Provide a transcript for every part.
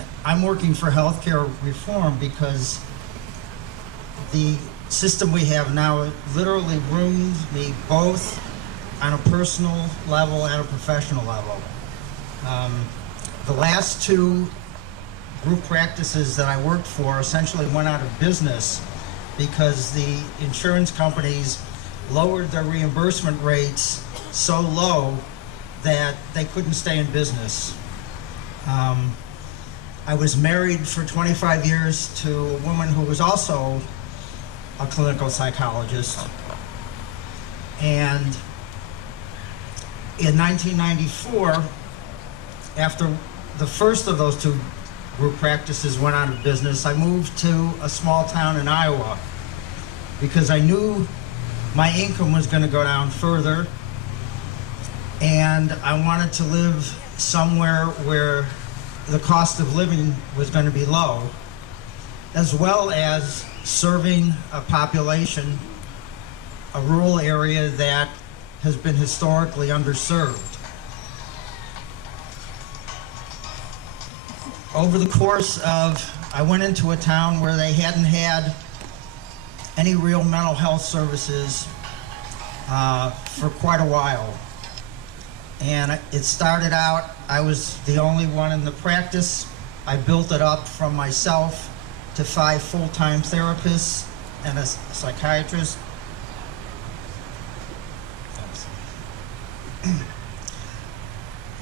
And I'm working for healthcare reform because the system we have now literally ruins me both on a personal level and a professional level. The last two group practices that I worked for essentially went out of business because the insurance companies lowered their reimbursement rates so low that they couldn't stay in business. I was married for 25 years to a woman who was also a clinical psychologist. And in 1994, after the first of those two group practices went out of business, I moved to a small town in Iowa because I knew my income was going to go down further, and I wanted to live somewhere where the cost of living was going to be low, as well as serving a population, a rural area that has been historically underserved. Over the course of, I went into a town where they hadn't had any real mental health services for quite a while. And it started out, I was the only one in the practice. I built it up from myself to 5 full-time therapists and a psychiatrist.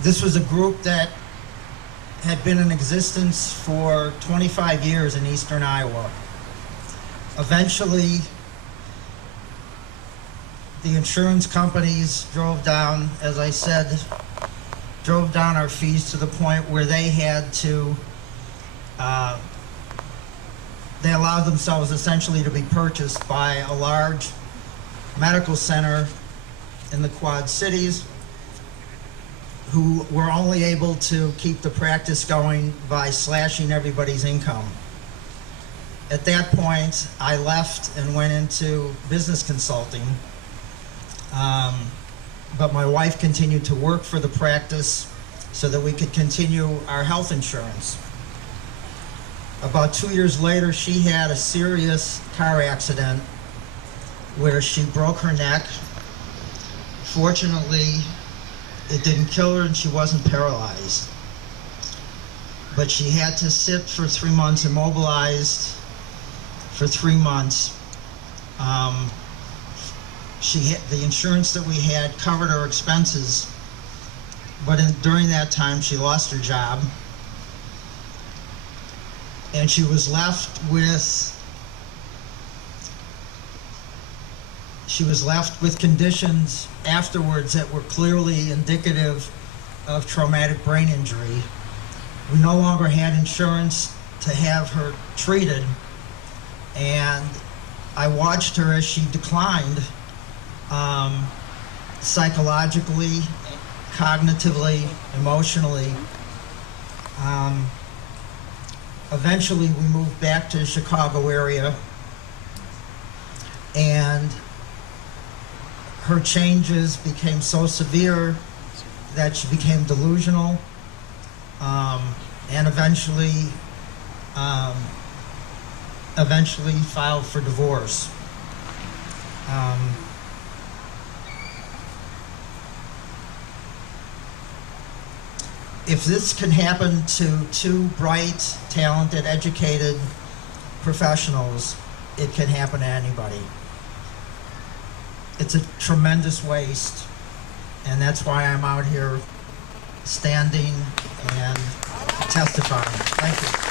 This was a group that had been in existence for 25 years in eastern Iowa. Eventually, the insurance companies drove down, as I said, drove down our fees to the point where they had to, they allowed themselves essentially to be purchased by a large medical center in the Quad Cities, who were only able to keep the practice going by slashing everybody's income. At that point, I left and went into business consulting. But my wife continued to work for the practice so that we could continue our health insurance. About 2 years later, she had a serious car accident where she broke her neck. Fortunately, it didn't kill her and she wasn't paralyzed. But she had to sit for 3 months, immobilized for 3 months. The insurance that we had covered her expenses, but during that time she lost her job, and she was left with conditions afterwards that were clearly indicative of traumatic brain injury. We no longer had insurance to have her treated, and I watched her as she declined, psychologically, cognitively, emotionally. Eventually we moved back to the Chicago area, and her changes became so severe that she became delusional, and eventually filed for divorce. If this can happen to two bright, talented, educated professionals, it can happen to anybody. It's a tremendous waste, and that's why I'm out here standing and testifying. Thank you.